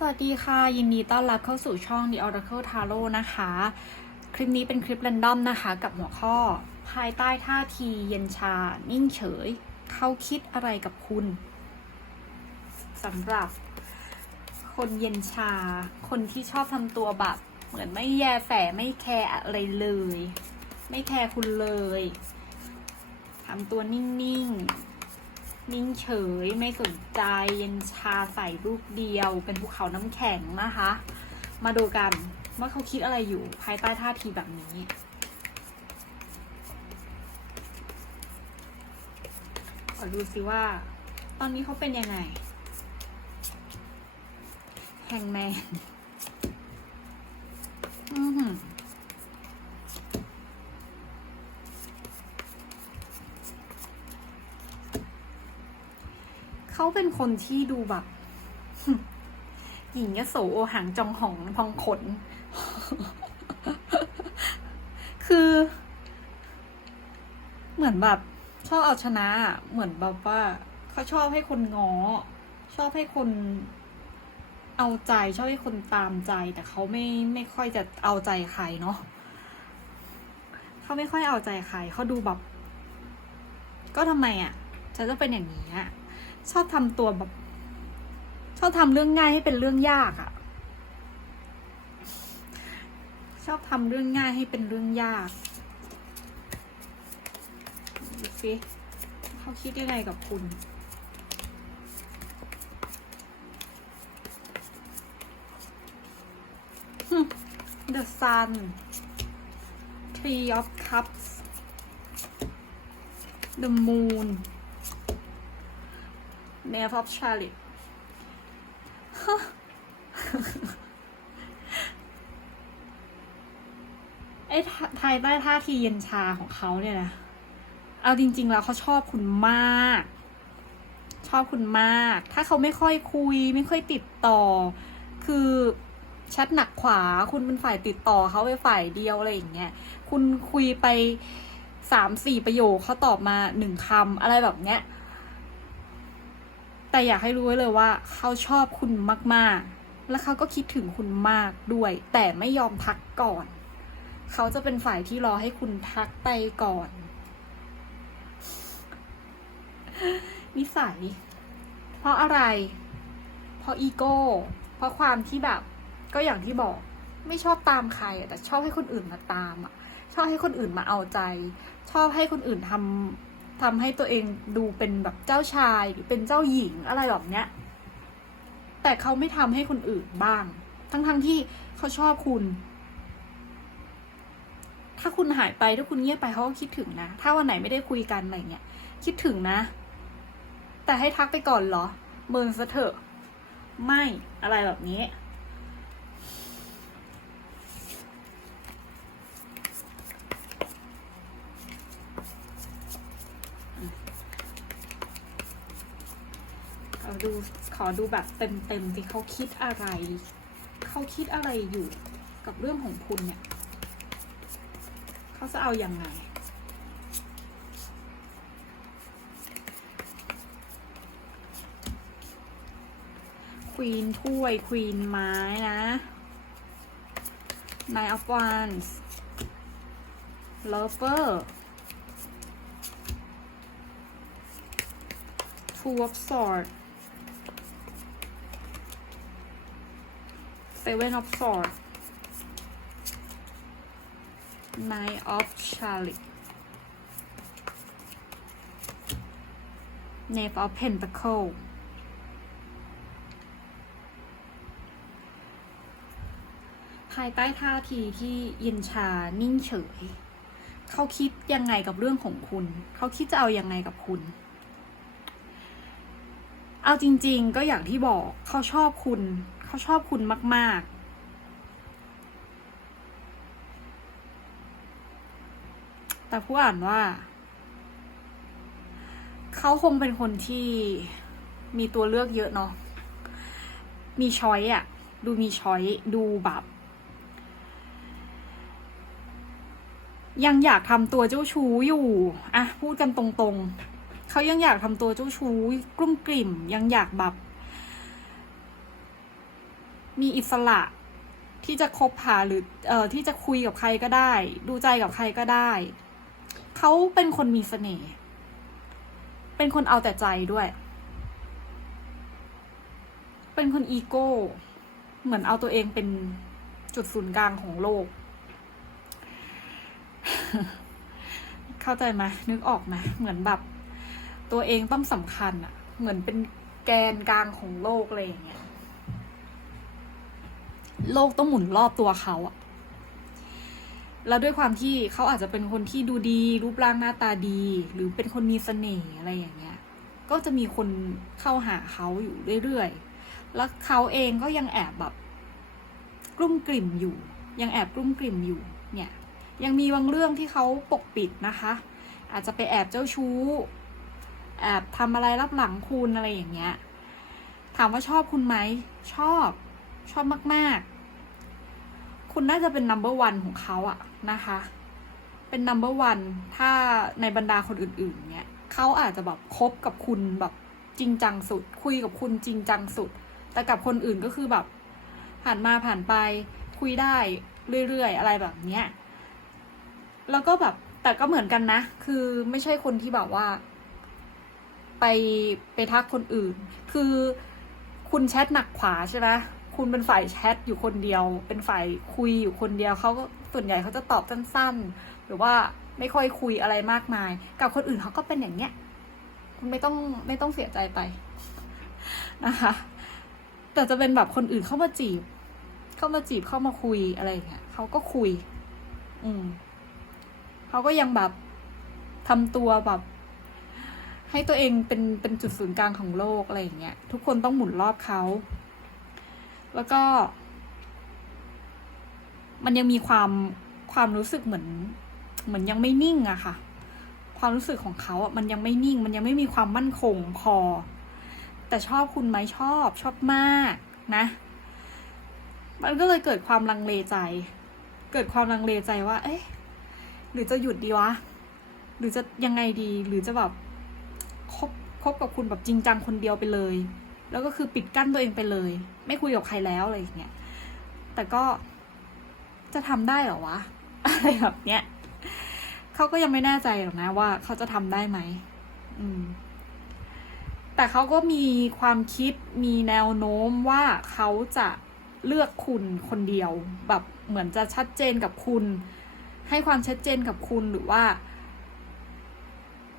สวัสดีค่ะ ยินดีต้อนรับเข้าสู่ช่อง The Oracle Tarot นะคะ คลิปนี้เป็นคลิป r รนดอมนะคะ กับหัวข้อ ภายใต้ท่าทีเย็นชา นิ่งเฉย เขาคิดอะไรกับคุณสำหรับ คนเย็นชา คนที่ชอบทำตัวแบบ เหมือนไม่แยแฝไม่แคร์อะไรเลย ไม่แคร์คุณเลยทำตัวนิ่ง ๆ นิ่งเฉยไม่สนใจเย็นชาใส่ลูกเดียวเป็นภูเขาน้ำแข็งนะคะ มาดูกันว่าเขาคิดอะไรอยู่ภายใต้ท่าทีแบบนี้ขอดูสิว่า ตอนนี้เขาเป็นยังไงแฮงแมน อือหือ เขาเป็นคนที่ดูแบบหญิงยโสโอหังจองหองพองขน คือ เหมือนแบบ ชอบเอาชนะ เหมือนแบบว่าเขาชอบให้คนง้อ ชอบให้คนเอาใจ ชอบให้คนตามใจ แต่เขาไม่ไม่ค่อยจะเอาใจใครเนาะเขาไม่ค่อยเอาใจใครเขาดูแบบ ก็ทำไมอะฉันจะเป็นอย่างนี้อะ ชอบทำตัวแบบ ชอบทำเรื่องง่ายให้เป็นเรื่องยากอะ่ะ ชอบทำเรื่องง่ายให้เป็นเรื่องยากดูสิเขาคิดยังไงกับคุณ The Sun Three of Cups The Moon Knave of Chariot ฮะไอ้ท่าภายใต้ท่าทีเย็นชาของเขาเนี่ยนะ เอาจริง ๆ แล้วเขาชอบคุณมาก ชอบคุณมาก ถ้าเขาไม่ค่อยคุย ไม่ค่อยติดต่อ คือแชทหนักขวา คุณเป็นฝ่ายติดต่อเขาไปฝ่ายเดียวอะไรอย่างเงี้ย คุณคุยไปสามสี่ประโยคเขาตอบมาหนึ่งคำอะไรแบบเนี้ย แต่อยากให้รู้ไว้เลยว่า เขาชอบคุณมากๆ และเขาก็คิดถึงคุณมากด้วย แต่ไม่ยอมทักก่อน เขาจะเป็นฝ่ายที่รอให้คุณทักไปก่อน นิสัย เพราะอะไร เพราะอีโก้ เพราะความที่แบบ ก็อย่างที่บอก ไม่ชอบตามใครแต่ชอบให้คนอื่นมาตามอะ ชอบให้คนอื่นมาเอาใจ ชอบให้คนอื่นทำ ทำให้ตัวเองดูเป็นแบบเจ้าชายหรือเป็นเจ้าหญิงอะไรแบบเนี้ย แต่เขาไม่ทำให้คนอื่นบ้าง ทั้งๆทที่เขาชอบคุณ ถ้าคุณหายไปถ้าคุณเงียบไปเขาก็คิดถึงนะ ถ้าวันไหนไม่ได้คุยกันอะไรเงี้ยคิดถึงนะ แต่ให้ทักไปก่อนเหรอเมินซะเถอะ ไม่อะไรแบบนี้ ดูขอดูแบบเต็มๆสิเขาคิดอะไร เขาคิดอะไรอยู่กับเรื่องของคุณเนี่ย เขาจะเอาอยัางไงควีนถ้วยควีนไม้นะ Nine of Wands Lover Two of Swords Seven of Swords Nine of Chalice Knave of Pentacle ภายใต้ท่าทีที่เย็นชานิ่งเฉย เขาคิดยังไงกับเรื่องของคุณ เขาคิดจะเอายังไงกับคุณ เอาจริง ๆ ก็อย่างที่บอกเขาชอบคุณ เขาชอบคุณมาก ๆ แต่ผู้อ่านว่า เขาคงเป็นคนที่มีตัวเลือกเยอะเนาะ มีช้อยอะดูมีช้อยดูแบบ ยังอยากทำตัวเจ้าชู้อยู่อะพูดกันตรงๆ เขายังอยากทำตัวเจ้าชู้กลุ้มกลิ่ม ยังอยากแบบ มีอิสระที่จะคบหาหรือเอ่อที่จะคุยกับใครก็ได้ ดูใจกับใครก็ได้ เขาเป็นคนมีเสน่ห์ เป็นคนเอาแต่ใจด้วย เป็นคนอีโก้ เหมือนเอาตัวเองเป็นจุดศูนย์กลางของโลก เข้าใจไหมนึกออกไหมเหมือนแบบ ตัวเองต้องสำคัญอะเหมือนเป็นแกนกลางของโลกอะไรอย่างเงี้ย โลกต้องหมุนรอบตัวเขาอะแล้วด้วยความที่เขาอาจจะเป็นคนที่ดูดี รูปร่างหน้าตาดี หรือเป็นคนมีเสน่ห์อะไรอย่างเงี้ย ก็จะมีคนเข้าหาเขาอยู่เรื่อยๆ แล้วเขาเองก็ยังแอบแบบกลุ้มกลิ่มอยู่ ยังแอบกลุ้มกลิ่มอยู่ เนี่ย ยังมีบางเรื่องที่เขาปกปิดนะคะ อาจจะไปแอบเจ้าชู้ แอบทำอะไรรับหลังคุณอะไรอย่างเงี้ย ถามว่าชอบคุณไหม ชอบ ชอบมาก ๆ คุณน่าจะเป็น number one ของเขาอะนะคะ เป็น number one ถ้าในบรรดาคนอื่น ๆ เนี่ยเขาอาจจะแบบคบกับคุณแบบจริงจังสุด คุยกับคุณจริงจังสุด แต่กับคนอื่นก็คือแบบ ผ่านมาผ่านไปคุยได้เรื่อย ๆ อะไรแบบเนี้ย แล้วก็แบบแต่ก็เหมือนกันนะ คือไม่ใช่คนที่แบบว่า ไปไปทักคนอื่น คือคุณแชทหนักขวาใช่ไหม คุณเป็นฝ่ายแชทอยู่คนเดียว เป็นฝ่ายคุยอยู่คนเดียวเขาก็ส่วนใหญ่เขาจะตอบสั้นๆ หรือว่าไม่ค่อยคุยอะไรมากมาย กับคนอื่นเขาก็เป็นอย่างเนี้ย คุณไม่ต้องไม่ต้องเสียใจไปนะคะ แต่จะเป็นแบบคนอื่นเข้ามาจีบ เข้ามาจีบเข้ามาคุยอะไรอย่างเงี้ยเขาก็คุย อืมเขาก็ยังแบบทำตัวแบบ ให้ตัวเองเป็นเป็นจุดศูนย์กลางของโลกอะไรอย่างเงี้ยทุกคนต้องหมุนรอบเขา แล้วก็ มันยังมีความความรู้สึกเหมือน เหมือนยังไม่นิ่งอะค่ะ ความรู้สึกของเขาอะมันยังไม่นิ่ง มันยังไม่มีความมั่นคงพอ แต่ชอบคุณไหมชอบชอบมากนะ มันก็เลยเกิดความลังเลใจ เกิดความลังเลใจว่า เอ๊ะหรือจะหยุดดีวะ หรือจะยังไงดี หรือจะแบบคบคบกับคุณแบบจริงจังคนเดียวไปเลย แล้วก็คือปิดกั้นตัวเองไปเลย ไม่คุยกับใครแล้วอะไรอย่างเงี้ยแต่ก็จะทำได้หรอวะอะไรแบบเนี้ยเขาก็ยังไม่แน่ใจหรอกนะว่าเขาจะทำได้ไหมอืม แต่เขาก็มีความคิดมีแนวโน้มว่าเขาจะเลือกคุณคนเดียว แบบเหมือนจะชัดเจนกับคุณ ให้ความชัดเจนกับคุณหรือว่า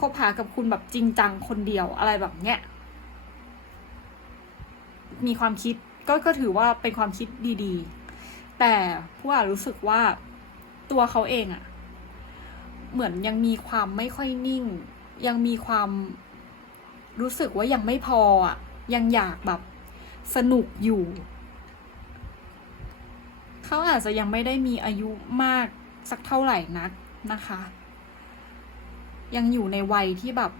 คบหากับคุณแบบจริงจังคนเดียวอะไรแบบเนี้ย มีความคิดก็ก็ถือว่าเป็นความคิดดีๆ แต่ผู้อ่านรู้สึกว่าตัวเขาเองอะเหมือนยังมีความไม่ค่อยนิ่ง ยังมีความรู้สึกว่ายังไม่พออะยังอยากแบบสนุกอยู่ เขาอาจจะยังไม่ได้มีอายุมากสักเท่าไหร่นักนะคะ ยังอยู่ในวัยที่แบบ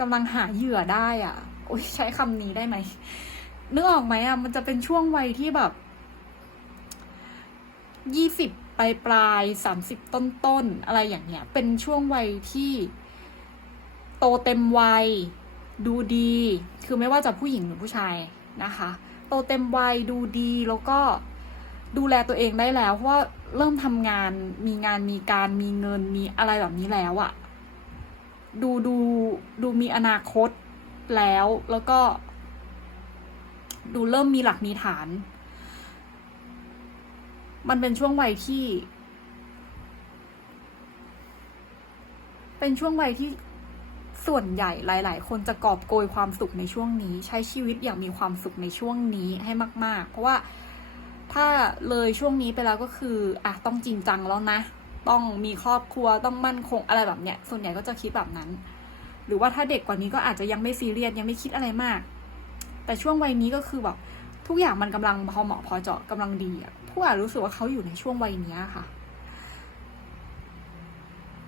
กำลังหาเหยื่อได้อะ่ะ อ้ยใช้คำนี้ได้ไหมนึกออกไหมอะมันจะเป็นช่วงวัยที่แบบยี่สิบปลายปลายสามสิบต้นต้นอะไรอย่างเงี้ย เป็นช่วงวัยที่โตเต็มวัย ดูดี คือไม่ว่าจะผู้หญิงหรือผู้ชายนะคะ โตเต็มวัยดูดีแล้วก็ดูแลตัวเองได้แล้วเพราะว่าเริ่มทำงานมีงานมีการมีเงินมีอะไรแบบนี้แล้วอะดูดูดูมีอนาคต แล้วแล้วก็ ดูเริ่มมีหลักมีฐาน มันเป็นช่วงวัยที่ เป็นช่วงวัยที่ส่วนใหญ่หลาย ๆ คนจะกอบโกยความสุขในช่วงนี้ ใช้ชีวิตอย่างมีความสุขในช่วงนี้ให้มาก ๆ เพราะว่าถ้าเลยช่วงนี้ไปแล้วก็คืออะต้องจริงจังแล้วนะ ต้องมีครอบครัวต้องมั่นคงอะไรแบบเนี้ย ส่วนใหญ่ก็จะคิดแบบนั้น หรือว่าถ้าเด็กกว่านี้ก็อาจจะยังไม่ซีเรียสยังไม่คิดอะไรมาก แต่ช่วงวัยนี้ก็คือแบบทุกอย่างมันกำลังพอเหมาะพอเจาะกำลังดีอะผู้อ่านรู้สึกว่าเขาอยู่ในช่วงวัยนี้ค่ะ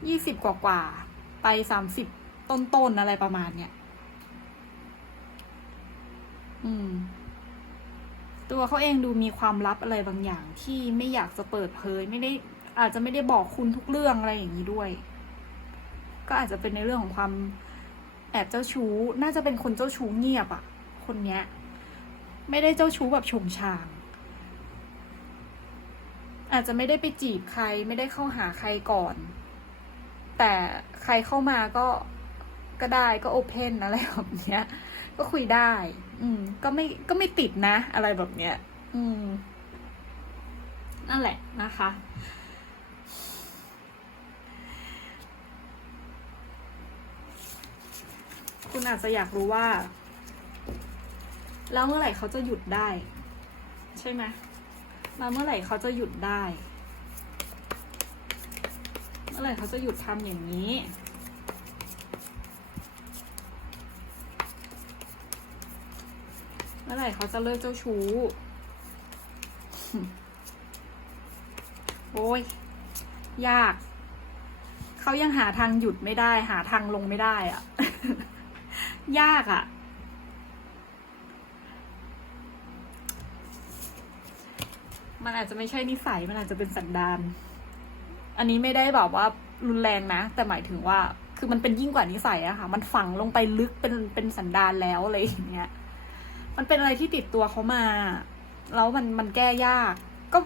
ยี่สิบกว่ากว่าไปสามสิบต้นๆอะไรประมาณเนี้ยอืม ตัวเขาเองดูมีความลับอะไรบางอย่างที่ไม่อยากจะเปิดเผย ไม่ได้อาจจะไม่ได้บอกคุณทุกเรื่องอะไรอย่างนี้ด้วย ก็อาจจะเป็นในเรื่องของความแอบเจ้าชู้ น่าจะเป็นคนเจ้าชู้เงียบอะคนเนี้ย ไม่ได้เจ้าชู้แบบชงชาง อาจจะไม่ได้ไปจีบใครไม่ได้เข้าหาใครก่อน แต่ใครเข้ามาก็ก็ได้ก็โอเพนอะไรแบบเนี้ย ก็คุยได้ อืม ก็ไม่ก็ไม่ติดนะ อะไรแบบเนี้ย อืม นั่นแหละนะคะ คุณอาจจะอยากรู้ว่า แล้วเมื่อไหร่เขาจะหยุดได้ ใช่ไหมแล้วเมื่อไหร่เขาจะหยุดได้ เมื่อไหร่เขาจะหยุดทำอย่างนี้เมื่อไหร่เขาจะเลิกเจ้าชู้ โอ้ย ยาก เขายังหาทางหยุดไม่ได้ หาทางลงไม่ได้อะ ยากอะมันอาจจะไม่ใช่นิสัย มันอาจจะเป็นสันดาน อันนี้ไม่ได้แบบว่ารุนแรงนะ แต่หมายถึงว่า คือมันเป็นยิ่งกว่านิสัยอะค่ะ มันฝังลงไปลึกเป็นเป็นสันดานแล้วอะไรอย่างเงี้ย มันเป็นอะไรที่ติดตัวเขามา แล้วมันมันแก้ยาก ก็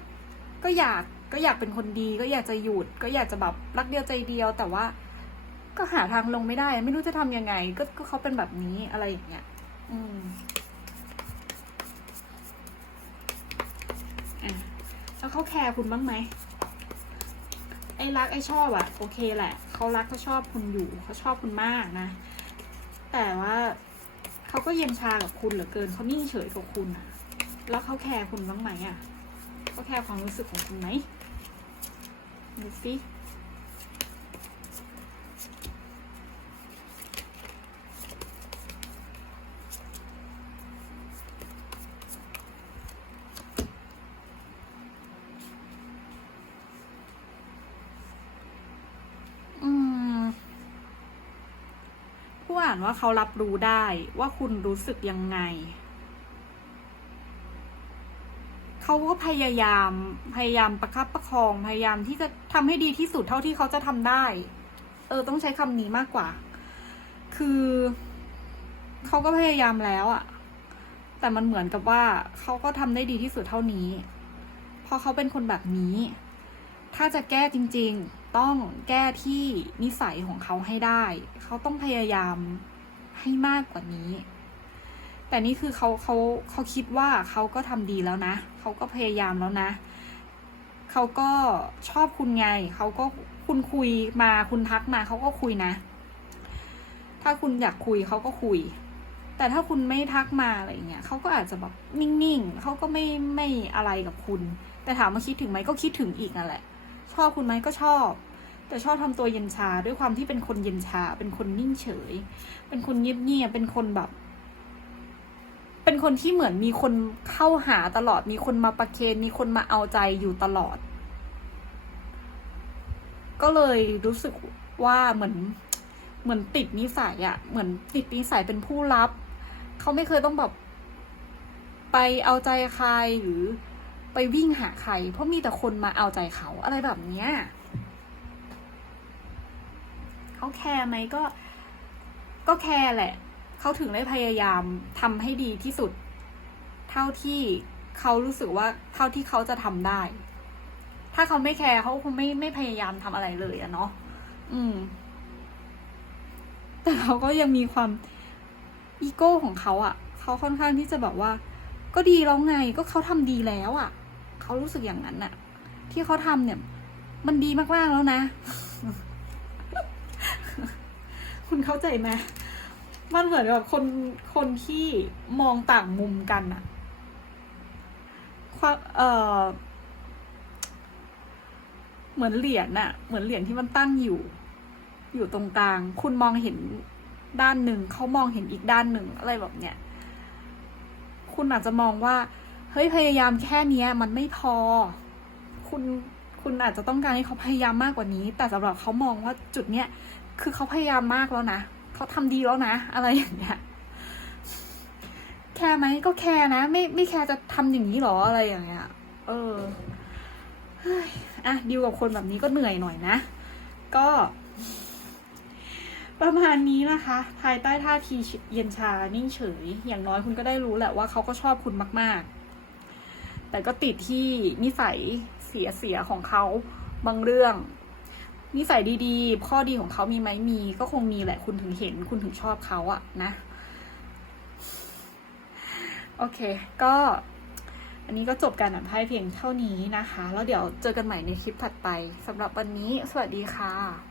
ก็อยาก ก็อยากเป็นคนดี ก็อยากจะหยุด ก็อยากจะแบบรักเดียวใจเดียว แต่ว่า ก็หาทางลงไม่ได้ ไม่รู้จะทำยังไง ก็ก็เขาเป็นแบบนี้อะไรอย่างเงี้ย อืมอะแล้วเขาแคร์คุณบ้างไหมไอ้รักไอ้ชอบอะโอเคแหละเขารักเขาชอบคุณอยู่เขาชอบคุณมากนะ แต่ว่าเขาก็เย็นชากับคุณเหลือเกินเขานิ่งเฉยกับคุณอะแล้วเขาแคร์คุณบ้างไหมอะเขาแคร์ความรู้สึกของคุณไหมดูสิ อ่านว่าเขารับรู้ได้ว่าคุณรู้สึกยังไง เขาก็พยายามพยายามประคับประคองพยายามที่จะทำให้ดีที่สุดเท่าที่เขาจะทำได้ เออ ต้องใช้คำนี้มากกว่า คือเขาก็พยายามแล้วอะแต่มันเหมือนกับว่าเขาก็ทำได้ดีที่สุดเท่านี้ เพราะเขาเป็นคนแบบนี้ ถ้าจะแก้จริง ๆ ต้องแก้ที่นิสัยของเขาให้ได้ เขาต้องพยายามให้มากกว่านี้ แต่นี่คือเขาเขาเขาคิดว่าเขาก็ทำดีแล้วนะ เขาก็พยายามแล้วนะ เขาก็ชอบคุณไง เขาก็คุณคุยมาคุณทักมาเขาก็คุยนะ ถ้าคุณอยากคุยเขาก็คุย แต่ถ้าคุณไม่ทักมาอะไรเงี้ยเขาก็อาจจะแบบนิ่งๆเขาก็ไม่ไม่อะไรกับคุณ แต่ถามว่าคิดถึงไหมก็คิดถึงอีกนั่นแหละ ชอบคุณไหมก็ชอบ แต่ชอบทำตัวเย็นชาด้วยความที่เป็นคนเย็นชา เป็นคนนิ่งเฉย เป็นคนเงียบๆเป็นคนแบบ เป็นคนที่เหมือนมีคนเข้าหาตลอด มีคนมาประเคนมีคนมาเอาใจอยู่ตลอด ก็เลยรู้สึกว่าเหมือนเหมือนติดนิสัยอะเหมือนติดนิสัยเป็นผู้รับ เขาไม่เคยต้องแบบไปเอาใจใครหรือ ไปวิ่งหาใคร เพราะมีแต่คนมาเอาใจเขาอะไรแบบเนี้ยเขาแคร์ไหมก็ก็แคร์แหละ เขาถึงได้พยายามทำให้ดีที่สุด เท่าที่เขารู้สึกว่าเท่าที่เขาจะทำได้ ถ้าเขาไม่แคร์เขาคงไม่ไม่พยายามทำอะไรเลยอะเนาะอืม แต่เขาก็ยังมีความอีโก้ของเขาอะเขาค่อนข้างที่จะแบบว่า ก็ดีแล้วไงก็เขาทำดีแล้วอะ เขารู้สึกอย่างนั้นอะที่เขาทำเนี่ย มันดีมากๆแล้วนะ คุณเข้าใจไหมมันเหมือนแบบคนคนที่มองต่างมุมกันอะความเออเหมือนเหรียญน่ะเหมือนเหรียญที่มันตั้งอยู่ อยู่ตรงกลาง คุณมองเห็นด้านหนึ่งเขามองเห็นอีกด้านหนึ่งอะไรแบบเนี้ยคุณอาจจะมองว่า เฮ้ยพยายามแค่เนี้ยมันไม่พอ คุณคุณอาจจะต้องการให้เขาพยายามมากกว่านี้ แต่สำหรับเขามองว่าจุดเนี้ยคือเขาพยายามมากแล้วนะเขาทำดีแล้วนะ อะไรอย่างเงี้ยแคร์ไหมก็แคร์นะ ไม่ไม่แคร์จะทำอย่างนี้หรออะไรอย่างเงี้ย เออเฮ้ยอะดีลกับคนแบบนี้ก็เหนื่อยหน่อยนะ ก็ ประมาณนี้นะคะ ภายใต้ท่าทีเย็นชานิ่งเฉย อย่างน้อยคุณก็ได้รู้แหละว่าเขาก็ชอบคุณมาก ๆ แต่ก็ติดที่นิสัยเสียๆของเขาบางเรื่อง นิสัยดีๆ ข้อดีของเขามีไหมมี ก็คงมีแหละคุณถึงเห็น คุณถึงชอบเขาอะนะ โอเค ก็ อันนี้ก็จบการอ่านไพ่เพียงเท่านี้นะคะ แล้วเดี๋ยวเจอกันใหม่ในคลิปถัดไปสำหรับวันนี้ สวัสดีค่ะ